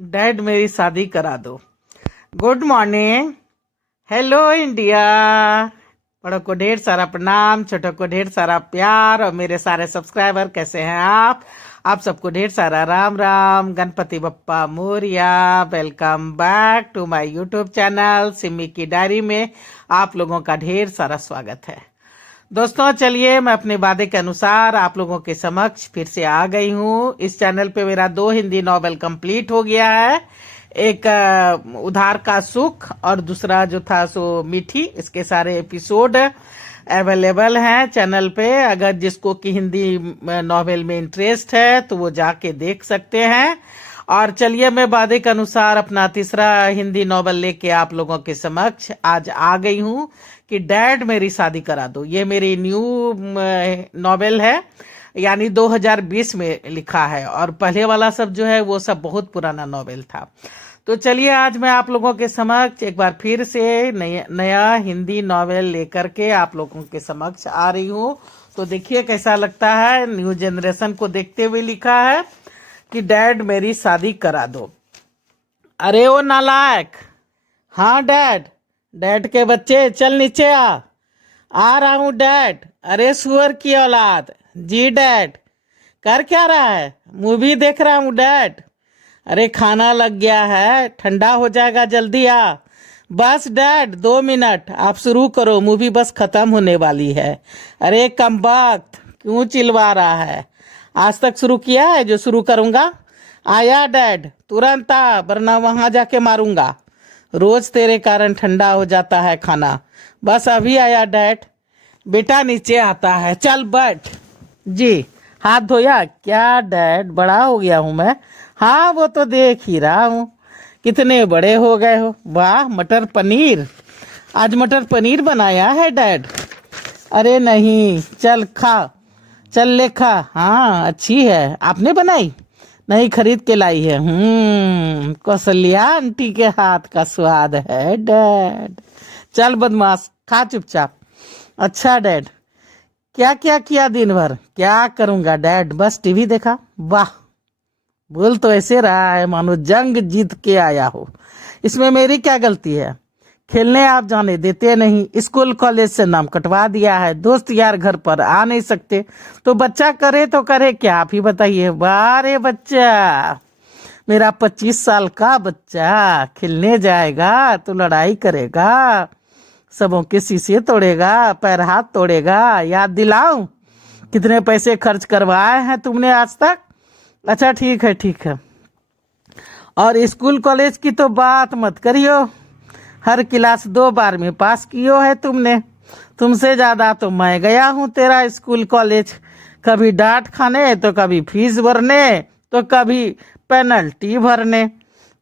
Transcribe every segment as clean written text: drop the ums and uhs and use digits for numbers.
Dad मेरी शादी करा दो। Good morning. Hello India. बड़ों को ढेर सारा प्रणाम, छोटों को ढेर सारा प्यार, और मेरे सारे सब्सक्राइबर कैसे हैं आप सबको ढेर सारा Ram Ram. Ganpati Bappa Morya. Welcome back to my YouTube channel Simi की डायरी में आप लोगों का ढेर सारा स्वागत है। दोस्तों चलिए, मैं अपने वादे के अनुसार आप लोगों के समक्ष फिर से आ गई हूँ। इस चैनल पे मेरा 2 हिंदी नॉवेल कंप्लीट हो गया है। एक उधार का सुख और दूसरा जो था सो मीठी। इसके सारे एपिसोड अवेलेबल हैं चैनल पे। अगर जिसको कि हिंदी नॉवेल में इंटरेस्ट है तो वो जाके देख सकते हैं। और चलिए, मैं वादे के अनुसार अपना तीसरा हिंदी नॉवेल लेके आप लोगों के समक्ष आज आ गई हूँ कि डैड मेरी शादी करा दो। ये मेरी न्यू नॉवेल है, यानी 2020 में लिखा है, और पहले वाला सब जो है वो सब बहुत पुराना नॉवेल था। तो चलिए, आज मैं आप लोगों के समक्ष एक बार फिर से नया हिंदी नॉवेल लेकर के आप लोगों के समक्ष आ रही हूँ। तो देखिए कैसा लगता है। न्यू जनरेशन को देखते हुए लिखा है कि डैड मेरी शादी करा दो। अरे ओ नालायक! हाँ डैड, डैड के बच्चे चल नीचे आ रहा हूँ डैड। अरे सुअर की औलाद! जी डैड। कर क्या रहा है? मूवी देख रहा हूँ डैड। अरे खाना लग गया है, ठंडा हो जाएगा, जल्दी आ। बस डैड 2 मिनट, आप शुरू करो, मूवी बस खत्म होने वाली है। अरे कमबख्त, क्यों चिल्ला रहा है? आज तक शुरू किया है जो शुरू करूंगा? आया डैड, तुरंत आ, वरना वहां जाके मारूंगा। रोज तेरे कारण ठंडा हो जाता है खाना। बस अभी आया डैड। बेटा नीचे आता है, चल बैठ। जी। हाथ धोया क्या डैड? बड़ा हो गया हूं मैं। हाँ वो तो देख ही रहा हूँ। कितने बड़े हो गए हो। वाह, मटर पनीर! आज मटर पनीर बनाया है डैड? अरे नहीं, चल खा, चल ले खा। हाँ अच्छी है, आपने बनाई? नहीं, खरीद के लाई है। कौशल्या आंटी के हाथ का स्वाद है डैड। चल बदमाश, खा चुपचाप। अच्छा डैड, क्या क्या किया दिन भर? क्या करूंगा डैड, बस टीवी देखा। वाह, बोल तो ऐसे रहा है मानो जंग जीत के आया हो। इसमें मेरी क्या गलती है? खेलने आप जाने देते नहीं, स्कूल कॉलेज से नाम कटवा दिया है, दोस्त यार घर पर आ नहीं सकते, तो बच्चा करे तो करे क्या, आप ही बताइए। वाह रे बच्चा, मेरा 25 साल का बच्चा खेलने जाएगा तो लड़ाई करेगा, सबों के शीशे तोड़ेगा, पैर हाथ तोड़ेगा। याद दिलाऊं कितने पैसे खर्च करवाए हैं तुमने आज तक? अच्छा ठीक है ठीक है। और स्कूल कॉलेज की तो बात मत करियो। हर क्लास 2 बार में पास कियो है तुमने। तुमसे ज्यादा तो मैं गया हूँ तेरा स्कूल कॉलेज। कभी डांट खाने, तो कभी फीस भरने, तो कभी पेनल्टी भरने,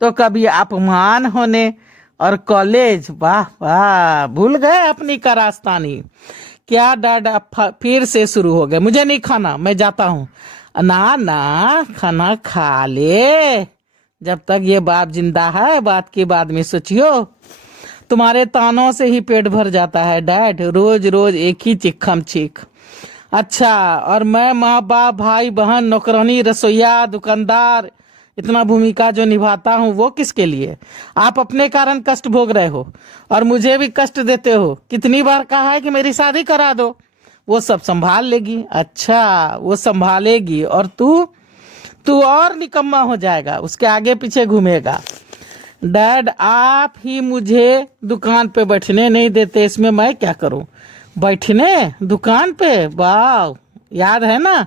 तो कभी अपमान होने। और कॉलेज, वाह वाह, भूल गए अपनी कारस्तानी। क्या डैड, फिर से शुरू हो गए? मुझे नहीं खाना, मैं जाता हूँ। ना ना, खाना खा ले, जब तक ये बाप जिंदा है, बात के बाद में सोचियो। तुम्हारे तानों से ही पेट भर जाता है डैड, रोज रोज एक ही चिक्खम चीख। अच्छा, और मैं माँ बाप, भाई बहन, नौकरानी, रसोईया, दुकानदार, इतना भूमिका जो निभाता हूँ वो किसके लिए? आप अपने कारण कष्ट भोग रहे हो और मुझे भी कष्ट देते हो। कितनी बार कहा है कि मेरी शादी करा दो, वो सब संभाल लेगी। अच्छा, वो संभालेगी और तू और निकम्मा हो जाएगा, उसके आगे पीछे घूमेगा। डैड, आप ही मुझे दुकान पे बैठने नहीं देते, इसमें मैं क्या करूं? बैठने दुकान पे? वाह, याद है ना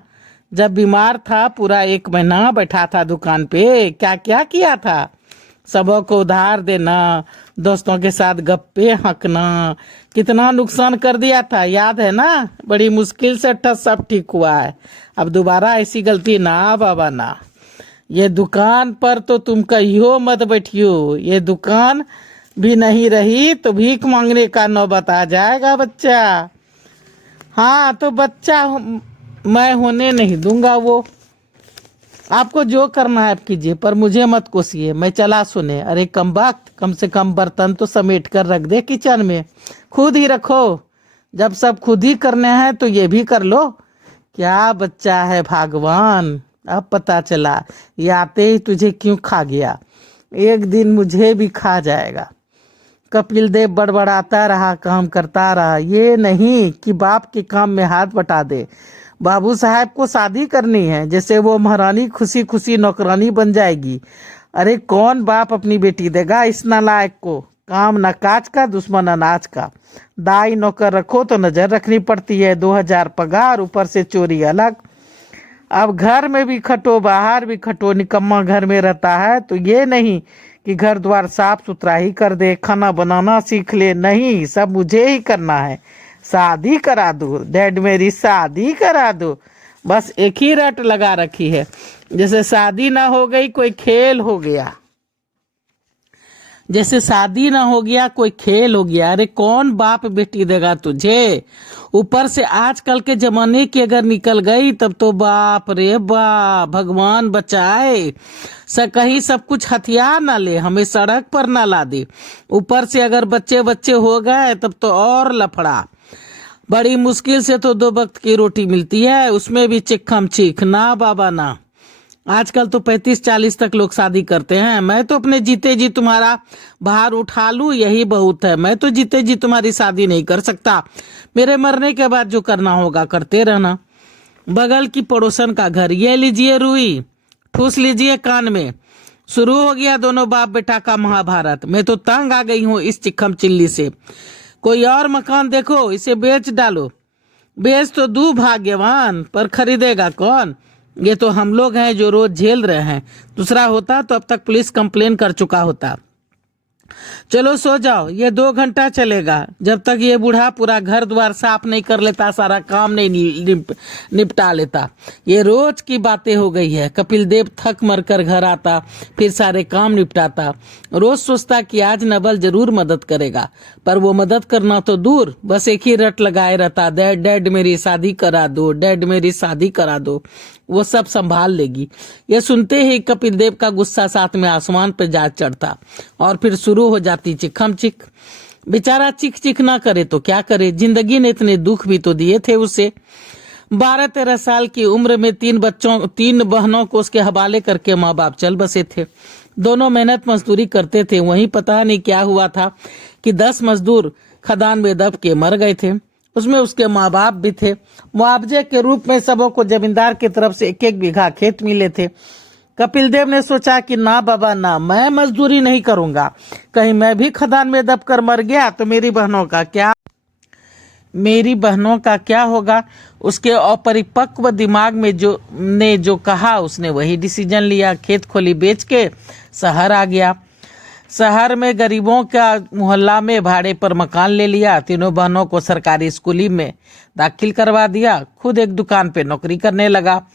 जब बीमार था, पूरा 1 महीना बैठा था दुकान पे। क्या क्या किया था? सबों को उधार देना, दोस्तों के साथ गप्पे हाँकना, कितना नुकसान कर दिया था, याद है ना? बड़ी मुश्किल से सब ठीक हुआ है। अब दोबारा ऐसी गलती ना बाबा ना। ये दुकान पर तो तुम कहियो मत बैठियो, ये दुकान भी नहीं रही तो भीख मांगने का नौबत आ जाएगा बच्चा। हाँ तो बच्चा मैं होने नहीं दूंगा। वो आपको जो करना है आप कीजिए, पर मुझे मत कोसिए, मैं चला सुने। अरे कमबख्त, कम से कम बर्तन तो समेट कर रख दे किचन में, खुद ही रखो। जब सब खुद ही करने हैं तो ये भी कर लो। क्या बच्चा है भगवान, अब पता चला ये आते ही तुझे क्यों खा गया, एक दिन मुझे भी खा जाएगा। कपिल देव बड़बड़ाता रहा, काम करता रहा। ये नहीं कि बाप के काम में हाथ बटा दे। बाबू साहब को शादी करनी है, जैसे वो महारानी खुशी खुशी नौकरानी बन जाएगी। अरे कौन बाप अपनी बेटी देगा इस नालायक को। काम न काज का, दुश्मन अनाज का। दाई नौकर रखो तो नजर रखनी पड़ती है, 2000 पगार, ऊपर से चोरी अलग। अब घर में भी खटो, बाहर भी खटो, निकम्मा घर में रहता है तो ये नहीं कि घर द्वार साफ सुथरा ही कर दे, खाना बनाना सीख ले। नहीं, सब मुझे ही करना है। शादी करा दो डैड, मेरी शादी करा दो। बस एक ही रट लगा रखी है, जैसे शादी ना हो गई कोई खेल हो गया, जैसे शादी ना हो गया कोई खेल हो गया। अरे कौन बाप बेटी देगा तुझे। ऊपर से आजकल के जमाने की अगर निकल गई तब तो बाप रे बाप, भगवान बचाए। कहीं सब कुछ हथियार ना ले, हमें सड़क पर ना ला दे। ऊपर से अगर बच्चे बच्चे हो गए तब तो और लफड़ा। बड़ी मुश्किल से तो 2 वक्त की रोटी मिलती है, उसमें भी चिक्खम चीख। ना बाबा ना। आजकल तो 35-40 तक लोग शादी करते हैं। मैं तो अपने जीते जी तुम्हारा भार उठा लूं यही बहुत है। मैं तो जीते जी तुम्हारी शादी नहीं कर सकता। मेरे मरने के बाद जो करना होगा करते रहना। बगल की पड़ोसन का घर, ये लीजिए रुई, ठूस लीजिए कान में। शुरू हो गया दोनों बाप बेटा का महाभारत। मैं तो तंग आ गई हूँ इस चिक्खम चिल्ली से। कोई और मकान देखो, इसे बेच डालो। बेच तो दू भाग्यवान, पर खरीदेगा कौन। ये तो हम लोग हैं जो रोज झेल रहे हैं। दूसरा होता तो अब तक पुलिस कंप्लेन कर चुका होता। चलो सो जाओ, ये 2 घंटा चलेगा। जब तक ये बूढ़ा पूरा घर द्वार साफ नहीं कर लेता, सारा काम नहीं निपटा लेता। ये रोज की बातें हो गई है। कपिल देव थक मर कर घर आता, फिर सारे काम निपटाता। रोज सोचता कि आज नवल जरूर मदद करेगा, पर वो मदद करना तो दूर, बस एक ही रट लगाए रहता, डैड डैड मेरी शादी करा दो, डैड मेरी शादी करा दो। वो सब संभाल लेगी। ये सुनते ही कपिल देव का गुस्सा साथ में आसमान पर जा चढ़ता और फिर शुरू हो जाती चिखम चिक। बेचारा चिक चिक ना करे तो क्या करे, जिंदगी ने इतने दुख भी तो दिए थे उसे। 12-13 साल की उम्र में 3 बहनों को उसके हवाले करके माँ बाप चल बसे थे। दोनों मेहनत मजदूरी करते थे। वहीं पता नहीं क्या हुआ था कि 10 मजदूर खदान में दब के मर गए थे। उसमें उसके माँ बाप भी थे। मुआवजे के रूप में सबों को जमींदार की तरफ से 1-1 बीघा खेत मिले थे। कपिल देव ने सोचा कि ना बाबा ना, मैं मजदूरी नहीं करूंगा। कहीं मैं भी खदान में दबकर मर गया तो मेरी बहनों का क्या होगा। उसके अपरिपक्व दिमाग में जो कहा उसने वही डिसीजन लिया। खेत खोली बेच के शहर आ गया। शहर में गरीबों का मोहल्ला में भाड़े पर मकान ले लिया। तीनों बहनों को सरकारी स्कूली में दाखिल करवा दिया। खुद एक दुकान पे नौकरी करने लगा।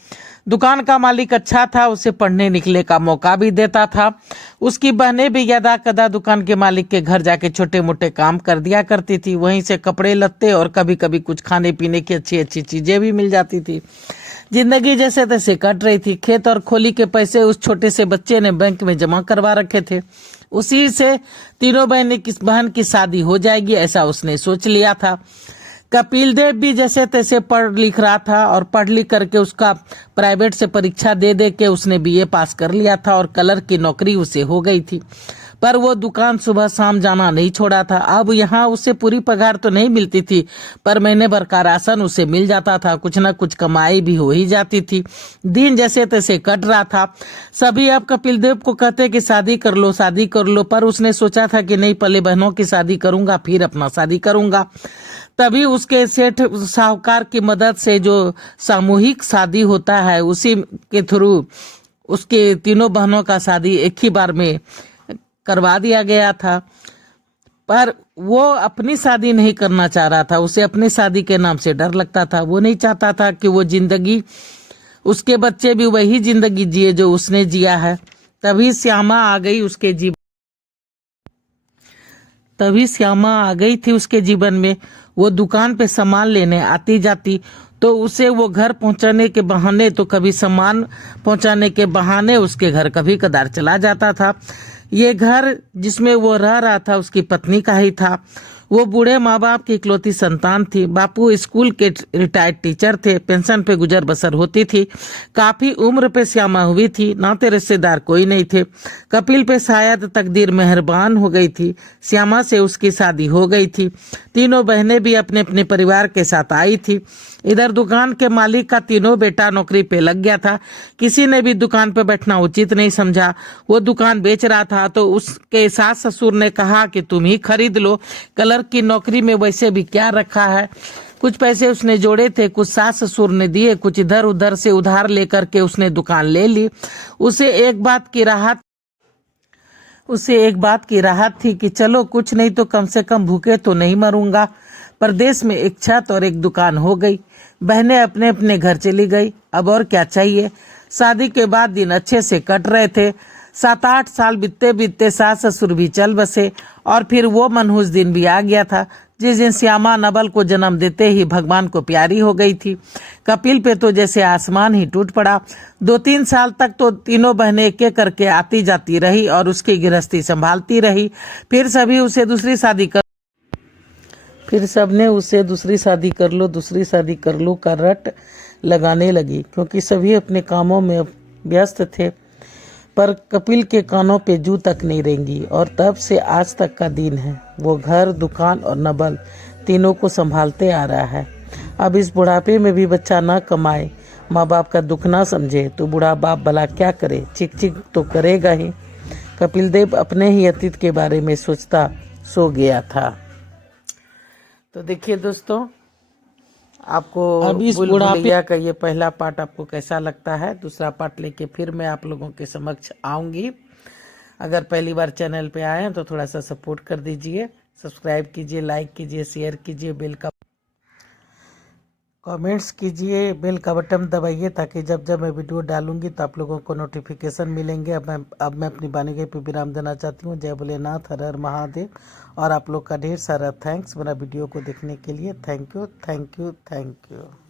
दुकान का मालिक अच्छा था, उसे पढ़ने निकले का मौका भी देता था। उसकी बहनें भी यदा कदा दुकान के मालिक के घर जाके छोटे मोटे काम कर दिया करती थी। वहीं से कपड़े लत्ते और कभी कभी कुछ खाने पीने की अच्छी अच्छी चीजें भी मिल जाती थी। जिंदगी जैसे तैसे कट रही थी। खेत और खोली के पैसे उस छोटे से बच्चे ने बैंक में जमा करवा रखे थे। उसी से तीनों बहन की शादी हो जाएगी, ऐसा उसने सोच लिया था। कपिल देव भी जैसे तैसे पढ़ लिख रहा था और पढ़ लिख करके उसका प्राइवेट से परीक्षा दे के उसने बीए पास कर लिया था और कलर की नौकरी उसे हो गई थी। पर वो दुकान सुबह शाम जाना नहीं छोड़ा था। अब यहाँ उसे पूरी पगार तो नहीं मिलती थी, पर महीने भर का राशन उसे मिल जाता था। कुछ न कुछ कमाई भी हो ही जाती थी। दिन जैसे तैसे कट रहा था। सभी अब कपिल देव को कहते कि शादी कर लो, शादी कर लो, पर उसने सोचा था कि नहीं, पहले बहनों की शादी करूंगा फिर अपना शादी करूंगा। तभी उसके सेठ साहूकार की मदद से जो सामूहिक शादी होता है उसी के थ्रू उसके तीनों बहनों का शादी एक ही बार में करवा दिया गया था। पर वो अपनी शादी नहीं करना चाह रहा था। उसे अपनी शादी के नाम से डर लगता था। वो नहीं चाहता था कि वो जिंदगी, उसके बच्चे भी वही जिंदगी जिए जो उसने जिया है। तभी श्यामा आ गई थी उसके जीवन में। वो दुकान पे सामान लेने आती जाती तो उसे वो घर पहुंचाने के बहाने, तो कभी सामान पहुंचाने के बहाने उसके घर कभी कदार चला जाता था। ये घर जिसमें वो रह रहा था उसकी पत्नी का ही था। वो बूढ़े माँ बाप की इकलौती संतान थी। बापू स्कूल के रिटायर्ड टीचर थे, पेंशन पे गुजर बसर होती थी। काफी उम्र पे श्यामा हुई थी, नाते रिश्तेदार कोई नहीं थे। कपिल पे शायद तकदीर मेहरबान हो गई थी, श्यामा से उसकी शादी हो गई थी। तीनों बहनें भी अपने अपने परिवार के साथ आई थी। इधर दुकान के मालिक का तीनों बेटा नौकरी पे लग गया था। किसी ने भी दुकान पे बैठना उचित नहीं समझा। वो दुकान बेच रहा था तो उसके सास ससुर ने कहा कि तुम ही खरीद लो, क्लर्क की नौकरी में वैसे भी क्या रखा है। कुछ पैसे उसने जोड़े थे, कुछ सास ससुर ने दिए, कुछ इधर उधर से उधार लेकर के उसने दुकान ले ली। उसे एक बात की राहत थी कि चलो कुछ नहीं तो कम से कम भूखे तो नहीं मरूंगा। परदेश में एक छत और एक दुकान हो गई। बहनें अपने अपने घर चली गई। अब और क्या चाहिए। शादी के बाद दिन अच्छे से कट रहे थे। 7-8 साल बीतते बीतते सास ससुर भी चल बसे और फिर वो मनहूस दिन भी आ गया था जिस दिन श्यामा नवल को जन्म देते ही भगवान को प्यारी हो गई थी। कपिल पे तो जैसे आसमान ही टूट पड़ा। 2-3 साल तक तो तीनों बहनें एक एक करके आती जाती रही और उसकी गृहस्थी संभालती रही। फिर सबने उसे दूसरी शादी कर लो का रट लगाने लगी, क्योंकि सभी अपने कामों में व्यस्त थे। पर कपिल के कानों पे जू तक नहीं रेंगी और तब से आज तक का दिन है वो घर, दुकान और नबल तीनों को संभालते आ रहा है। अब इस बुढ़ापे में भी बच्चा ना कमाए, माँ बाप का दुख ना समझे तो बूढ़ा बाप भला क्या करे, चिक चिक तो करेगा ही। कपिल देव अपने ही अतीत के बारे में सोचता सो गया था। तो देखिए दोस्तों, आपको अब इस बुढ़ापे का ये पहला पार्ट आपको कैसा लगता है। दूसरा पार्ट लेके फिर मैं आप लोगों के समक्ष आऊंगी। अगर पहली बार चैनल पे आए हैं तो थोड़ा सा सपोर्ट कर दीजिए, सब्सक्राइब कीजिए, लाइक कीजिए, शेयर कीजिए, कमेंट्स कीजिए, बेल का बटन दबाइए ताकि जब जब मैं वीडियो डालूंगी तो आप लोगों को नोटिफिकेशन मिलेंगे। अब मैं अपनी वाणी पे विराम देना चाहती हूँ। जय भोलेनाथ, हर हर महादेव। और आप लोग का ढेर सारा थैंक्स मेरा वीडियो को देखने के लिए। Thank you, thank you, thank you.